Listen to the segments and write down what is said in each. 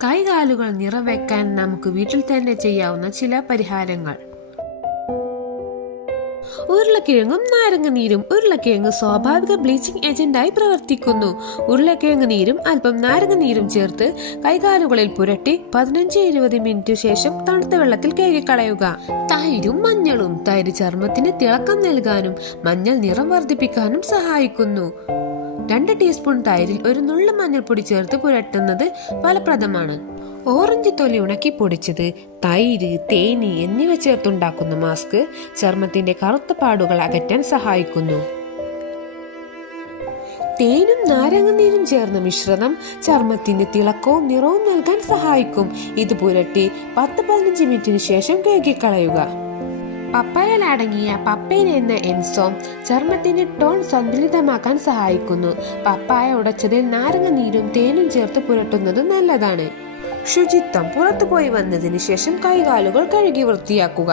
കൈകാലുകൾ നിറം വെക്കാൻ നമുക്ക് വീട്ടിൽ തന്നെ ചെയ്യാവുന്ന ചില പരിഹാരങ്ങൾ. ഉരുളക്കിഴങ്ങും നാരങ്ങ നീരും. ഉരുളക്കിഴങ്ങ് സ്വാഭാവിക ബ്ലീച്ചിങ് ഏജന്റായി പ്രവർത്തിക്കുന്നു. ഉരുളക്കിഴങ്ങ് നീരും അല്പം നാരങ്ങ നീരും ചേർത്ത് കൈകാലുകളിൽ പുരട്ടി 15-20 മിനിറ്റ് ശേഷം തണുത്ത വെള്ളത്തിൽ കഴുകിക്കളയുക. തൈരും മഞ്ഞളും. തൈര് ചർമ്മത്തിന് തിളക്കം നൽകാനും മഞ്ഞൾ നിറം വർദ്ധിപ്പിക്കാനും സഹായിക്കുന്നു. 2 ടീസ്പൂൺ തൈരിൽ ഒരു നുള്ളു മഞ്ഞൾപ്പൊടി ചേർത്ത് പുരട്ടുന്നത് ഫലപ്രദമാണ്. ഓറഞ്ച് തൊലി ഉണക്കി പൊടിച്ചത്, തൈര്, തേനി എന്നിവ ചേർത്തുണ്ടാക്കുന്ന മാസ്ക് ചർമ്മത്തിന്റെ കറുത്ത പാടുകൾ അകറ്റാൻ സഹായിക്കുന്നു. തേനും നാരങ്ങനീരും ചേർന്ന മിശ്രിതം ചർമ്മത്തിന് തിളക്കവും നിറവും നൽകാൻ സഹായിക്കും. ഇത് പുരട്ടി 10-15 മിനിറ്റിന് ശേഷം കഴുകിക്കളയുക. പപ്പായയിൽ അടങ്ങിയ പപ്പൈൻ എന്ന എൻസോം ചർമ്മത്തിന്റെ ടോൺ സന്തുലിതമാക്കാൻ സഹായിക്കുന്നു. പപ്പായ ഉടച്ചതിൽ നാരങ്ങ നീരും തേനും ചേർത്ത് പുരട്ടുന്നത് നല്ലതാണ്. ശുചിത്വം. പുറത്തുപോയി വന്നതിന് ശേഷം കൈകാലുകൾ കഴുകി വൃത്തിയാക്കുക.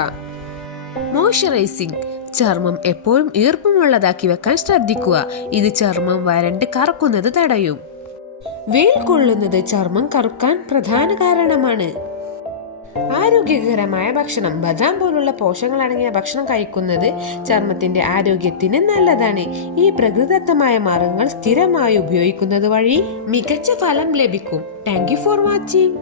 മോയ്സ്ചറൈസിംഗ്. ചർമ്മം എപ്പോഴും ഈർപ്പമുള്ളതാക്കി വെക്കാൻ ശ്രദ്ധിക്കുക. ഇത് ചർമ്മം വരണ്ട് കറുക്കുന്നത് തടയും. വെയിൽ കൊള്ളുന്നത് ചർമ്മം കറുക്കാൻ പ്രധാന കാരണമാണ്. ആരോഗ്യകരമായ ഭക്ഷണം. ബദാം പോലുള്ള പോഷകങ്ങളടങ്ങിയ ഭക്ഷണം കഴിക്കുന്നത് ചർമ്മത്തിന്റെ ആരോഗ്യത്തിന് നല്ലതാണ്. ഈ പ്രകൃതിദത്തമായ മാർഗങ്ങൾ സ്ഥിരമായി ഉപയോഗിക്കുന്നത് വഴി മികച്ച ഫലം ലഭിക്കും. Thank you for watching.